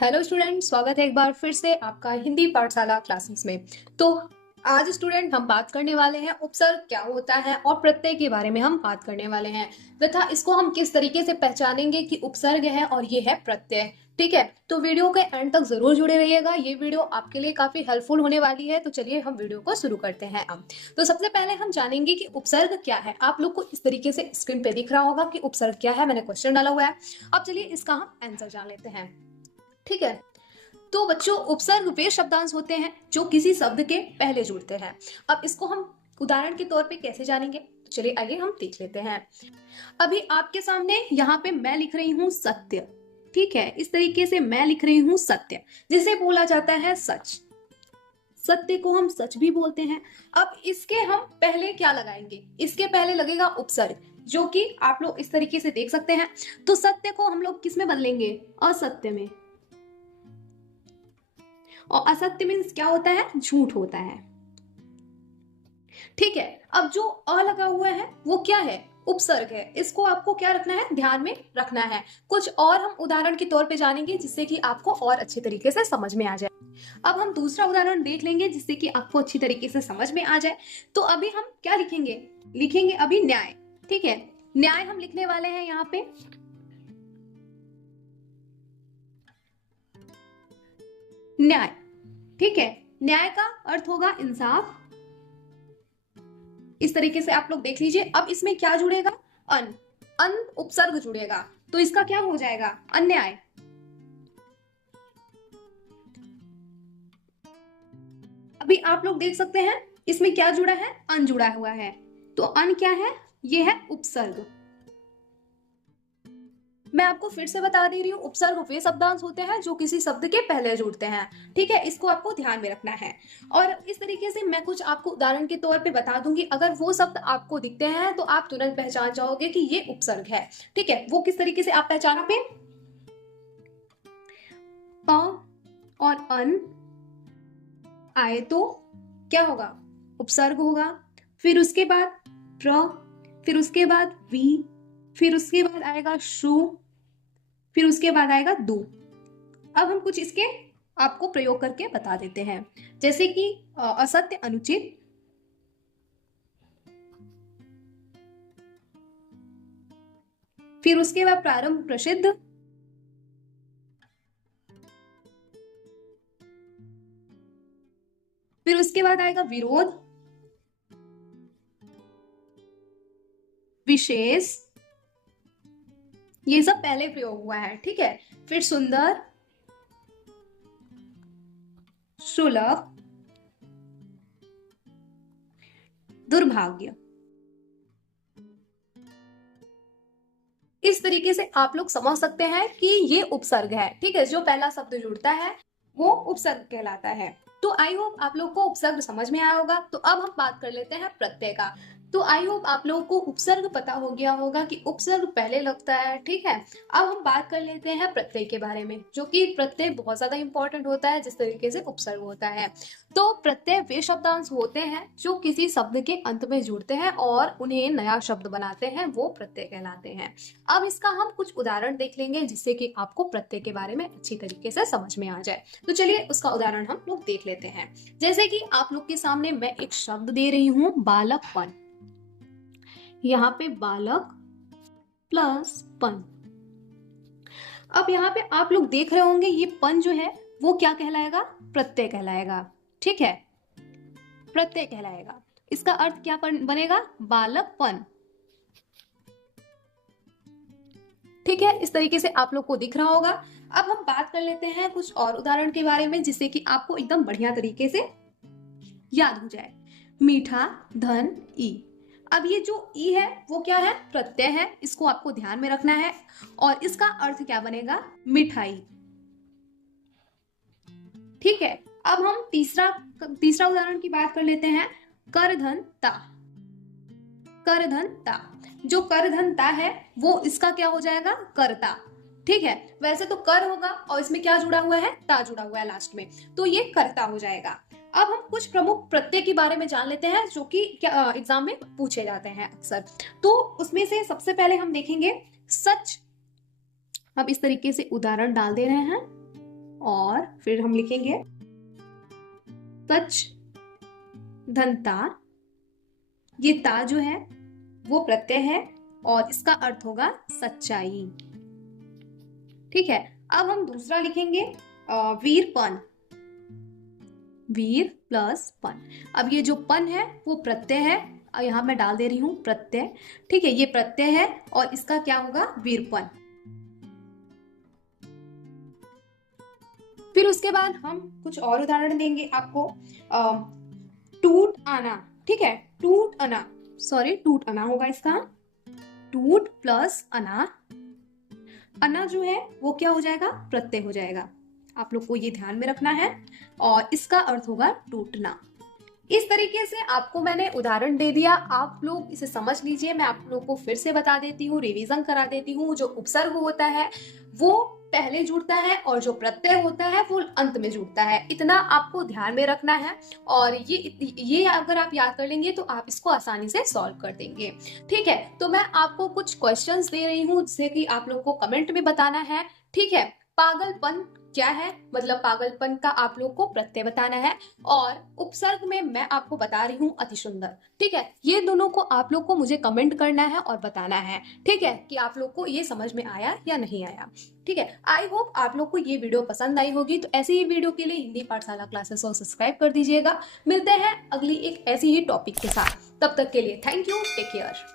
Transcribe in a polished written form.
Hello student, स्वागत है एक बार फिर से आपका हिंदी पाठशाला क्लासेस में। तो आज स्टूडेंट हम बात करने वाले हैं उपसर्ग क्या होता है और प्रत्यय के बारे में हम बात करने वाले हैं तथा इसको हम किस तरीके से पहचानेंगे कि उपसर्ग है और ये है प्रत्यय। ठीक है, तो वीडियो के एंड तक जरूर जुड़े रहिएगा, ये वीडियो आपके लिए काफी हेल्पफुल होने वाली है। तो चलिए हम वीडियो को शुरू करते हैं अब। तो सबसे पहले हम जानेंगे कि उपसर्ग क्या है। आप लोग को इस तरीके से स्क्रीन पे दिख रहा होगा कि उपसर्ग क्या है, मैंने क्वेश्चन डाला हुआ है। अब चलिए इसका हम आंसर जान लेते हैं। ठीक है, तो बच्चों उपसर्ग वे शब्दांश होते हैं जो किसी शब्द के पहले जुड़ते हैं। अब इसको हम उदाहरण के तौर पे कैसे जानेंगे, तो चलिए आइए हम देख लेते हैं। अभी आपके सामने यहाँ पे मैं लिख रही हूँ सत्य। ठीक है, इस तरीके से मैं लिख रही हूँ सत्य, जिसे बोला जाता है सच। सत्य को हम सच भी बोलते हैं। अब इसके हम पहले क्या लगाएंगे, इसके पहले लगेगा उपसर्ग, जो कि आप लोग इस तरीके से देख सकते हैं। तो सत्य को हम लोग किस में बदलेंगे, असत्य में। और असत्य मीन्स क्या होता है, झूठ होता है। ठीक है, अब जो अ लगा हुआ है वो क्या है, उपसर्ग है। इसको आपको क्या रखना है, ध्यान में रखना है। कुछ और हम उदाहरण के तौर पे जानेंगे जिससे कि आपको और अच्छे तरीके से समझ में आ जाए। अब हम दूसरा उदाहरण देख लेंगे जिससे कि आपको अच्छी तरीके से समझ में आ जाए। तो अभी हम क्या लिखेंगे, लिखेंगे अभी न्याय। ठीक है, न्याय हम लिखने वाले हैं यहाँ पे। न्याय, ठीक है, न्याय का अर्थ होगा इंसाफ। इस तरीके से आप लोग देख लीजिए। अब इसमें क्या जुड़ेगा, अन। अन उपसर्ग जुड़ेगा, तो इसका क्या हो जाएगा, अन्याय। अभी आप लोग देख सकते हैं इसमें क्या जुड़ा है, अन जुड़ा हुआ है। तो अन क्या है, ये है उपसर्ग। मैं आपको फिर से बता दे रही हूँ, उपसर्ग वे शब्दांश होते हैं जो किसी शब्द के पहले जुड़ते हैं। ठीक है, इसको आपको ध्यान में रखना है। और इस तरीके से मैं कुछ आपको उदाहरण के तौर पे बता दूंगी। अगर वो शब्द आपको दिखते हैं तो आप तुरंत पहचान जाओगे कि ये उपसर्ग है। ठीक है, वो किस तरीके से आप पहचानोगे, प और अन आए तो क्या होगा, उपसर्ग होगा। फिर उसके बाद प्र, फिर उसके बाद वी, फिर उसके बाद आएगा शु, फिर उसके बाद आएगा दू। अब हम कुछ इसके आपको प्रयोग करके बता देते हैं, जैसे कि असत्य अनुचित, फिर उसके बाद प्रारंभ प्रसिद्ध, फिर उसके बाद आएगा विरोध, विशेष। ये सब पहले प्रयोग हुआ है। ठीक है, फिर सुंदर, सुलभ, दुर्भाग्य। इस तरीके से आप लोग समझ सकते हैं कि ये उपसर्ग है। ठीक है, जो पहला शब्द जुड़ता है वो उपसर्ग कहलाता है। तो आई होप आप लोग को उपसर्ग समझ में आया होगा। तो अब हम बात कर लेते हैं प्रत्यय का। तो आई होप आप लोगों को उपसर्ग पता हो गया होगा कि उपसर्ग पहले लगता है। ठीक है, अब हम बात कर लेते हैं प्रत्यय के बारे में, जो कि प्रत्यय बहुत ज्यादा इंपॉर्टेंट होता है जिस तरीके से उपसर्ग होता है। तो प्रत्यय वे शब्दांश होते हैं जो किसी शब्द के अंत में जुड़ते हैं और उन्हें नया शब्द बनाते हैं, वो प्रत्यय कहलाते हैं। अब इसका हम कुछ उदाहरण देख लेंगे जिससे कि आपको प्रत्यय के बारे में अच्छी तरीके से समझ में आ जाए। तो चलिए उसका उदाहरण हम लोग देख लेते हैं। जैसे कि आप लोग के सामने मैं एक शब्द दे रही हूं, बालकपन। यहाँ पे बालक प्लस पन। अब यहाँ पे आप लोग देख रहे होंगे ये पन जो है वो क्या कहलाएगा, प्रत्यय कहलाएगा। ठीक है, प्रत्यय कहलाएगा। इसका अर्थ क्या बनेगा, बालकपन। ठीक है, इस तरीके से आप लोग को दिख रहा होगा। अब हम बात कर लेते हैं कुछ और उदाहरण के बारे में जिससे कि आपको एकदम बढ़िया तरीके से याद हो जाए। मीठा, धन, ई। अब ये जो ई है वो क्या है, प्रत्यय है, इसको आपको ध्यान में रखना है। और इसका अर्थ क्या बनेगा, मिठाई। ठीक है, अब हम तीसरा तीसरा उदाहरण की बात कर लेते हैं, करधन ता। करधन ता, जो करधन ता है वो इसका क्या हो जाएगा, कर्ता। ठीक है, वैसे तो कर होगा और इसमें क्या जुड़ा हुआ है, ता जुड़ा हुआ है लास्ट में, तो ये कर्ता हो जाएगा। अब हम कुछ प्रमुख प्रत्यय के बारे में जान लेते हैं जो कि एग्जाम में पूछे जाते हैं अक्सर। तो उसमें से सबसे पहले हम देखेंगे सच। अब इस तरीके से उदाहरण डाल दे रहे हैं। और फिर हम लिखेंगे सच धनता। ये ता जो है वो प्रत्यय है और इसका अर्थ होगा सच्चाई। ठीक है, अब हम दूसरा लिखेंगे वीरपन। वीर प्लस पन। अब ये जो पन है वो प्रत्यय है, यहां मैं डाल दे रही हूं प्रत्यय। ठीक है, ये प्रत्यय है और इसका क्या होगा, वीरपन। फिर उसके बाद हम कुछ और उदाहरण देंगे आपको। टूट आना। ठीक है, टूट अना, सॉरी टूट अना होगा इसका, टूट प्लस अना। अना जो है वो क्या हो जाएगा, प्रत्यय हो जाएगा। आप लोग को ये ध्यान में रखना है और इसका अर्थ होगा टूटना। इस तरीके से आपको मैंने उदाहरण दे दिया, आप लोग इसे समझ लीजिए। मैं आप लोग को फिर से बता देती हूँ, रिवीजन करा देती हूँ। जो उपसर्ग होता है वो पहले जुड़ता है और जो प्रत्यय होता है वो अंत में जुड़ता है। इतना आपको ध्यान में रखना है और ये अगर आप याद कर लेंगे तो आप इसको आसानी से सॉल्व कर देंगे। ठीक है, तो मैं आपको कुछ क्वेश्चंस दे रही हूँ जिससे कि आप लोग को कमेंट में बताना है। ठीक है, पागलपन क्या है, मतलब पागलपन का आप लोग को प्रत्यय बताना है और उपसर्ग में मैं आपको बता रही हूँ अति सुंदर। ठीक है, ये दोनों को आप लोग को मुझे कमेंट करना है और बताना है। ठीक है, कि आप लोग को ये समझ में आया या नहीं आया। ठीक है, आई होप आप लोग को ये वीडियो पसंद आई होगी। तो ऐसी ही वीडियो के लिए हिंदी पाठशाला क्लासेस को सब्सक्राइब कर दीजिएगा। मिलते हैं अगली एक ऐसी ही टॉपिक के साथ, तब तक के लिए थैंक यू, टेक केयर।